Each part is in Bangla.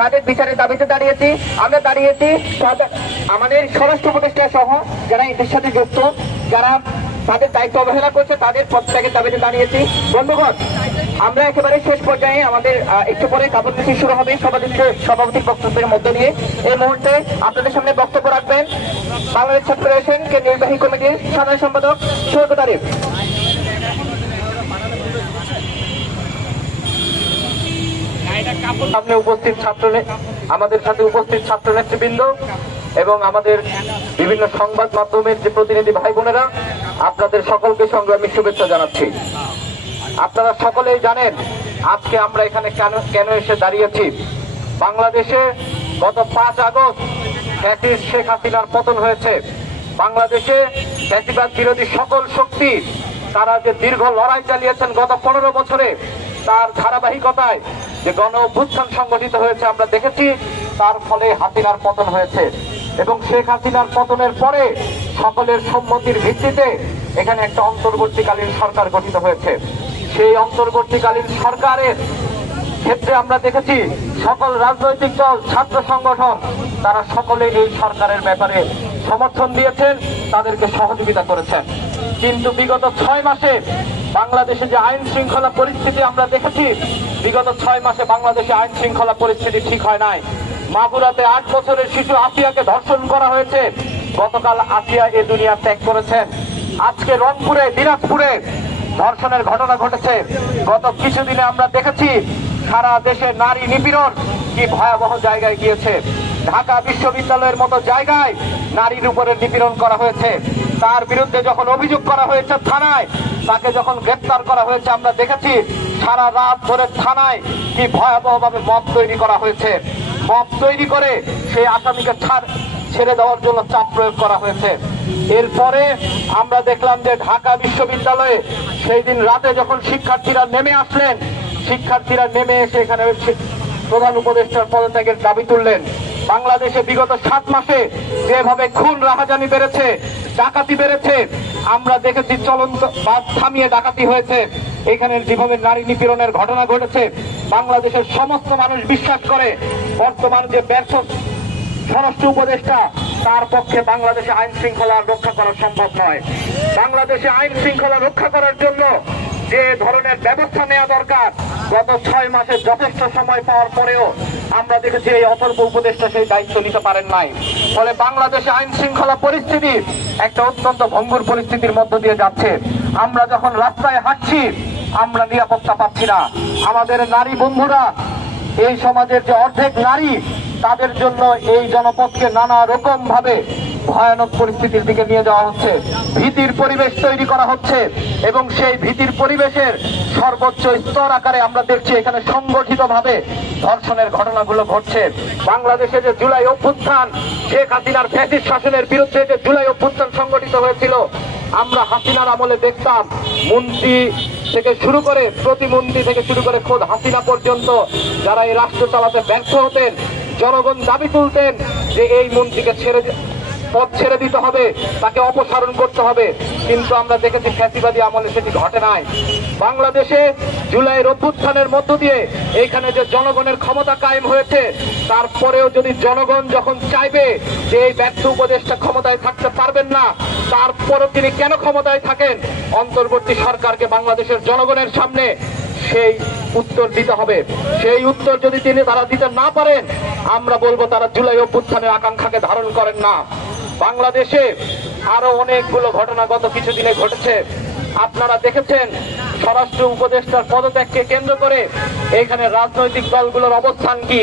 তাদের বিচারের দাবিতে দাঁড়িয়েছি, আমরা দাঁড়িয়েছি আমাদের স্বরাষ্ট্র উপদেষ্টা সহ যারা এদের সাথে যুক্ত, যারা তাদের দায়িত্ব অবহেলা করছে, তাদের প্রত্যেকের দাবিতে দাঁড়িয়েছি। বন্ধুগণ, আমরা একেবারে শেষ পর্যায়ে আমাদের একটু পরে কাপড় মিছিল শুরু হবে সভাপতি সভাপতির বক্তব্যের মধ্য দিয়ে। এই মুহূর্তে আপনাদের সামনে বক্তব্য রাখবেন বাংলাদেশ ছাত্র ফেডারেশন কে নির্বাহী কমিটির সাধারণ সম্পাদক সৈকত আরিফ। সামনে উপস্থিত ছাত্র আমাদের সাথে উপস্থিত ছাত্র নেতৃবৃন্দ এবং আমাদের বিভিন্ন সংবাদ মাধ্যমের যে প্রতিনিধি ভাই বোনেরা, আপনাদের সকলকে সংগ্রামী শুভেচ্ছা জানাচ্ছি। আপনারা সকলেই জানেন আজকে আমরা এখানে কেন কেন এসে দাঁড়িয়েছি। বাংলাদেশে গত পাঁচ আগস্ট ফ্যাসিস্ট শেখ হাসিনার পতন হয়েছে। বাংলাদেশে ফ্যাসিবাদ বিরোধী সকল শক্তি, তারা যে দীর্ঘ লড়াই চালিয়েছেন গত পনেরো বছরে, তার ধারাবাহিকতায় যে গণ অভ্যুত্থান সংগঠিত হয়েছে, আমরা দেখেছি, তার ফলে হাসিনার পতন হয়েছে। এবং শেখ হাসিনার পতনের পরে সকলের সম্মতির ভিত্তিতে এখানে একটা অন্তর্বর্তীকালীন সরকার গঠিত হয়েছে। সেই অন্তর্বর্তীকালীন সরকারের ক্ষেত্রে আমরা দেখেছি, সকল রাজনৈতিক দল, ছাত্র সংগঠন, তারা সকলে এই সরকারের ব্যাপারে সমর্থন দিয়েছেন, তাদেরকে সহযোগিতা করেছেন। কিন্তু বিগত ছয় মাসে বাংলাদেশে যে আইন শৃঙ্খলা পরিস্থিতি আমরা দেখেছি, বিগত ছয় মাসে বাংলাদেশে আইন শৃঙ্খলা পরিস্থিতি ঠিক হয় নাই। মাগুরাতে আট বছরের শিশু আসিয়াকে ধর্ষণ করা হয়েছে। গতকাল আসিয়া এ দুনিয়া ত্যাগ করেছেন। আজকে রংপুরে, দিনাজপুরে ধর্ষণের ঘটনা ঘটেছে। গত কিছুদিনে আমরা দেখেছি, সারা দেশে নারী নিপীড়ন কি ভয়াবহ জায়গায় গিয়েছে। ঢাকা বিশ্ববিদ্যালয়ের মতো জায়গায় নারীর উপরে নিপীড়ন করা হয়েছে। তার বিরুদ্ধে যখন অভিযোগ করা হয়েছে থানায়, তাকে যখন গ্রেপ্তার করা হয়েছে, আমরা দেখেছি সারা রাত ধরে থানায় কি ভয়াবহভাবে মত তৈরি করা হয়েছে। মত তৈরি করে সেই আসামিকে ছাড়, ছেড়ে দেওয়ার জন্য চাপ প্রয়োগ করা হয়েছে। এরপরে আমরা দেখলাম যে ঢাকা বিশ্ববিদ্যালয়ে সেই দিন রাতে যখন শিক্ষার্থীরা নেমে আসলেন, শিক্ষার্থীরা নেমে এসে এখানে প্রধান উপদেষ্টার পদত্যাগের দাবি তুললেন। বাংলাদেশে বিগত সাত মাসে যেভাবে খুন, রাহাজানি বেড়েছে, ডাকাতি বেড়েছে, আমরা দেখেছি চলন্ত বাস থামিয়ে ডাকাতি হয়েছে। এখানে যেভাবে নারী নিপীড়নের ঘটনা ঘটেছে, বাংলাদেশের সমস্ত মানুষ বিশ্বাস করে, বর্তমান যে ব্যর্থ স্বরাষ্ট্র উপদেষ্টা, তার পক্ষে বাংলাদেশে আইন শৃঙ্খলা রক্ষা করা সম্ভব নয়। বাংলাদেশে আইন শৃঙ্খলা রক্ষা করার জন্য যে ধরনের ব্যবস্থা নেওয়া দরকার গত ছয় মাসে যথেষ্ট সময় পাওয়ার পরেও আমরা দেখেছি এই অথর্ব উপদেষ্টা সেই দায়িত্ব নিতে পারেন নাই। ফলে বাংলাদেশে আইন শৃঙ্খলা পরিস্থিতি একটা অত্যন্ত ভঙ্গুর পরিস্থিতির মধ্য দিয়ে যাচ্ছে। আমরা যখন রাস্তায় হাঁটছি, আমরা নিরাপত্তা পাচ্ছি না। আমাদের নারী বন্ধুরা, এই সমাজের যে অর্ধেক নারী, তাদের জন্য এই জনপদকে নানা রকম ভাবে ভয়ানক পরিস্থিতির দিকে নিয়ে যাওয়া হচ্ছে। ভীতির পরিবেশ তৈরি করা হচ্ছে এবং সেই ভীতির পরিবেশের সর্বোচ্চ স্তর আকারে আমরা দেখছি এখানে সংগঠিত ভাবে ধর্ষণের ঘটনাগুলো ঘটছে। বাংলাদেশে যে জুলাই অভ্যুত্থান, শেখ হাসিনার ফ্যাসিস্ট শাসনের বিরুদ্ধে যে জুলাই অভ্যুত্থান সংগঠিত হয়েছিল, আমরা হাসিনার আমলে দেখতাম মন্ত্রী থেকে শুরু করে প্রতিমন্ত্রী থেকে শুরু করে খোদ হাসিনা পর্যন্ত যারা এই রাষ্ট্র চালাতে ব্যর্থ হতেন, জনগণ দাবি তুলতেন যে এই মন্ত্রীকে ছেড়ে পদ ছেড়ে দিতে হবে, তাকে অপসারণ করতে হবে। কিন্তু আমরা দেখেছি ফ্যাসিবাদী আমলে সেটি ঘটে নাই। বাংলাদেশে জুলাইয়ের অভ্যুত্থানের মধ্য দিয়ে এইখানে যে জনগণের ক্ষমতা কায়েম হয়েছে, তারপরেও যদি জনগণ যখন চাইবে যে এই ব্যর্থ উপদেষ্টা ক্ষমতায় থাকতে পারবেন না, তারপরও তিনি কেন ক্ষমতায় থাকেন? অন্তর্বর্তী সরকারকে বাংলাদেশের জনগণের সামনে সেই উত্তর দিতে হবে। সেই উত্তর যদি তিনি তারা দিতে না পারেন, আমরা বলব তারা জুলাই অভ্যুত্থানের আকাঙ্ক্ষাকে ধারণ করেন না। বাংলাদেশে আরও অনেকগুলো ঘটনা গত কিছুদিনে ঘটেছে। আপনারা দেখেছেন, স্বরাষ্ট্র উপদেষ্টার পদত্যাগকে কেন্দ্র করে এখানে রাজনৈতিক দলগুলোর অবস্থান কি?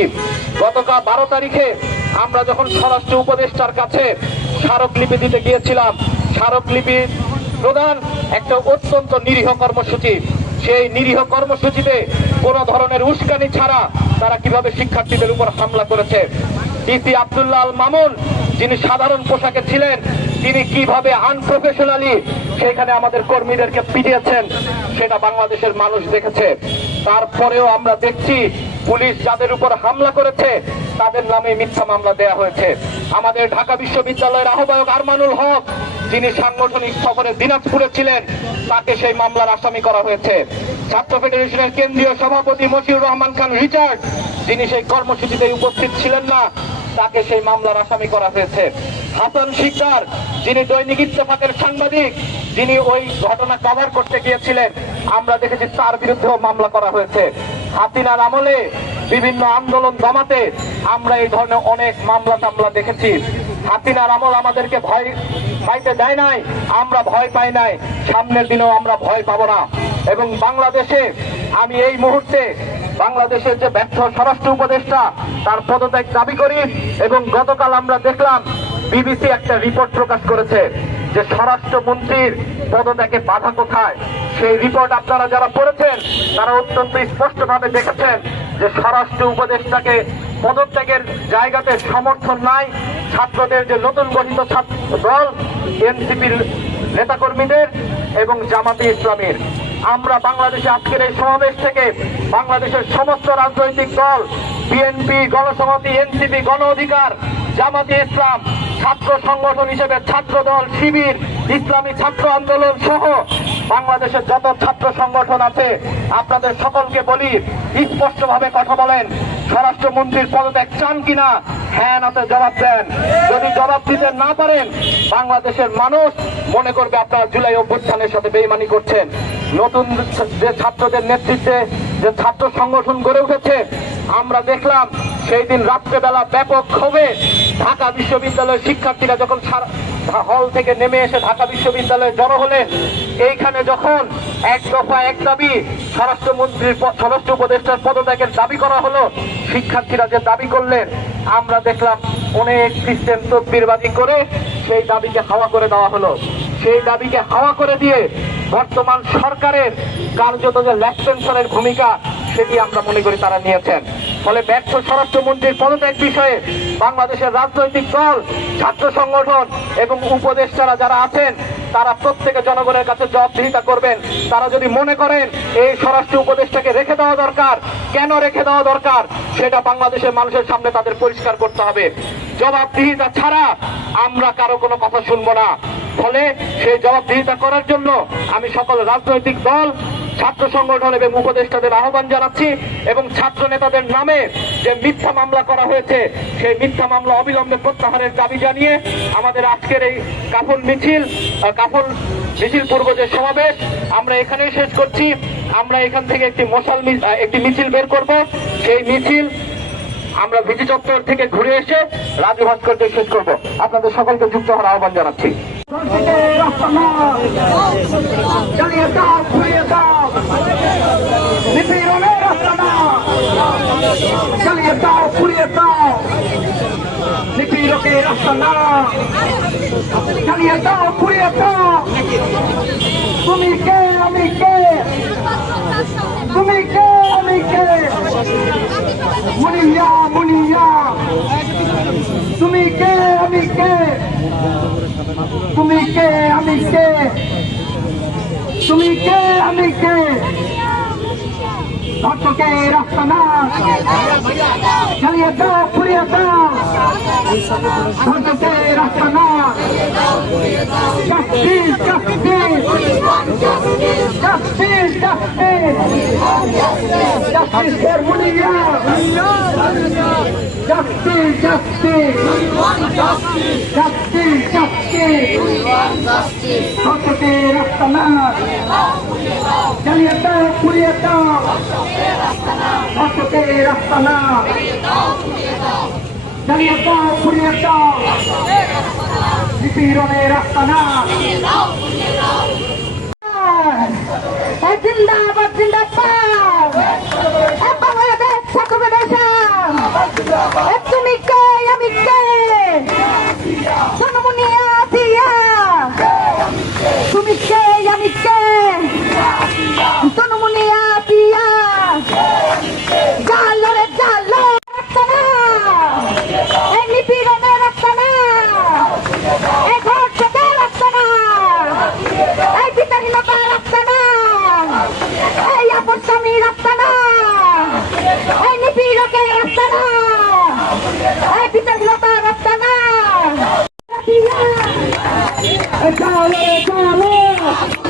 গতকাল বারো তারিখে আমরা যখন স্বরাষ্ট্র উপদেষ্টার কাছে স্মারকলিপি দিতে গিয়েছিলাম, স্মারকলিপি প্রধান একটা অত্যন্ত নিরীহ কর্মসূচি। সেই নিরীহ কর্মসূচিতে কোনো ধরনের উস্কানি ছাড়া তারা কীভাবে শিক্ষার্থীদের উপর হামলা করেছে? ডিসি আব্দুল্লাহ আল মামুন, যিনি সাধারণ পোশাকে ছিলেন, তিনি কীভাবে আনপ্রফেশনালি সেখানে আমাদের কর্মীদেরকে পিটিয়েছেন, সেটা বাংলাদেশের মানুষ দেখেছে। তারপরেও আমরা দেখছি পুলিশ যাদের উপর হামলা করেছে, তাদের নামে মিথ্যা মামলা দেয়া হয়েছে। আমাদের ঢাকা বিশ্ববিদ্যালয়ের আহ্বায়ক আরমানুল হক, যিনি সাংগঠনিক সফরে দিনাজপুরে ছিলেন, তাকে সেই মামলার আসামি করা হয়েছে। ছাত্র ফেডারেশনের কেন্দ্রীয় সভাপতি মশিউর রহমান খান রিচার্ড যিনি সেই কর্মসূচিতে উপস্থিত ছিলেন না। তাকে সেই মামলার আসামি করা হয়েছে। হাসান শিকদার, যিনি দৈনিক ইত্তেফাকের সাংবাদিক, যিনি ওই ঘটনা কভার করতে গিয়েছিলেন, আমরা দেখেছি তার বিরুদ্ধেও মামলা করা হয়েছে। হাসিনার আমলে বিভিন্ন আন্দোলন দমাতে আমরা এই ধরনের অনেক মামলা টামলা দেখেছি। হাসিনার আমল আমাদেরকে ভয় পাইতে দেয় নাই, আমরা ভয় পাই নাই, সামনের দিনেও আমরা ভয় পাবো না। এবং বাংলাদেশে আমি এই মুহূর্তে বাংলাদেশের যে ব্যর্থ স্বরাষ্ট্র উপদেষ্টা, তার পদত্যাগ দাবি করি এবং গতকাল আমরা দেখলাম বিবিসি একটা রিপোর্ট প্রকাশ করেছে যে স্বরাষ্ট্রমন্ত্রীর পদত্যাগে বাধা কোথায়। সেই রিপোর্ট আপনারা যারা পড়েছেন, তারা অত্যন্ত স্পষ্টভাবে দেখেছেন যে স্বরাষ্ট্র উপদেষ্টাকে পদত্যাগের জায়গাতে সমর্থন নাই। ছাত্রদের যে নতুন গঠিত ছাত্র দল, এনসিপির নেতাকর্মীদের এবং জামাতে ইসলামীর। আমরা বাংলাদেশে আজকের এই সমাবেশ থেকে বাংলাদেশের সমস্ত রাজনৈতিক দল, বিএনপি গণসংহতি এনসিপি, গণ অধিকার, জামাতে ইসলাম, ছাত্র সংগঠন হিসেবে ছাত্র দল, শিবির, ইসলামী ছাত্র আন্দোলন সহ বাংলাদেশের যত ছাত্র সংগঠন আছে, আপনাদের সকলকে বলি, স্পষ্টভাবে কথা বলেন, স্বরাষ্ট্রমন্ত্রীর পদত্যাগ চান কিনা হ্যাঁ নাতে জবাব দেন। যদি জবাব দিতে না পারেন, বাংলাদেশের মানুষ মনে করবে আপনারা জুলাই অভ্যুত্থানের সাথে বেইমানি করছেন। নতুন যে ছাত্রদের নেতৃত্বে যে ছাত্র সংগঠন গড়ে উঠেছে, আমরা দেখলাম সেই দিন রাত্রেবেলা ব্যাপক ক্ষোভে ঢাকা বিশ্ববিদ্যালয়ের শিক্ষার্থীরা যখন হল থেকে নেমে এসে ঢাকা বিশ্ববিদ্যালয়ে জড়ো হলেন, এইখানে যখন এক দফা এক দাবি স্বরাষ্ট্রমন্ত্রীর স্বরাষ্ট্র উপদেষ্টার পদত্যাগের দাবি করা হলো, শিক্ষার্থীরা যে দাবি করলেন, আমরা দেখলাম অনেক সিস্টেম তদবিরবাদী করে সেই দাবিকে হাওয়া করে দেওয়া হলো। সেই দাবিকে হাওয়া করে দিয়ে বর্তমান সরকারের কার্যত যে ল্যাক্সেনশনের ভূমিকা, সেটি আমরা মনে করি তারা নিয়েছেন। ফলে ব্যর্থ স্বরাষ্ট্রমন্ত্রীর পদত্যাগ বিষয়ে বাংলাদেশের রাজনৈতিক দল, ছাত্র সংগঠন এবং উপদেষ্টারা যারা আছেন তারা প্রত্যেকে জনগণের কাছে জবাবদিহিতা করবেন। তারা যদি মনে করেন এই স্বরাষ্ট্র উপদেষ্টাকে রেখে দেওয়া দরকার, কেন রেখে দেওয়া দরকার, সেটা বাংলাদেশের মানুষের সামনে তাদের পরিষ্কার করতে হবে। জবাবদিহিতা ছাড়া আমরা কারও কোনো কথা শুনব না। ফলে সেই জবাবদিহিতা করার জন্য আমি সকল রাজনৈতিক দল ছাত্র সংগঠন এবং উপদেষ্টাদের আহ্বান জানাচ্ছি এবং ছাত্র নেতাদের নামে যে মিথ্যা মামলা করা হয়েছে, সেই মিথ্যা মামলা অবিলম্বে প্রত্যাহারের দাবি জানিয়ে আমাদের আজকের এই কাফল মিছিল কাফল মিছিল পূর্ব যে সমাবেশ, আমরা এখানেই শেষ করছি। আমরা এখান থেকে একটি মশাল একটি মিছিল বের করব। সেই মিছিল আমরা ভিজি চত্বর থেকে ঘুরে এসে রাজু ভাস্কর্য শেষ করব। আপনাদের সকলকে যুক্ত হওয়ার আহ্বান জানাচ্ছি। চালিয়ে দাও ঘুরিয়ে দাও নিপীড়নের রাস্তা না চালিয়ে দাও ঘুরিয়ে দাও তুমি কে আমি কে তুমি কে আমি কে মুনিয়া মুনিয়া তুমি কে আমি কে তুমি কে আমি কে তুমি কে আমি কে ভক্তকে রাস্তা না পুড়িয়ে দাও ভক্তকে রাস্তা না justice justice for Munia justice justice justice justice ভক্তকে রাস্তা না চালিয়ে দাও পুড়িয়ে দাও ভক্তকে রাস্তা না। চালিয়ে দাও পুড়িয়ে দাও। নিপীড়নের রাস্তা না। জিন্দাবাদ Tommy, Tommy.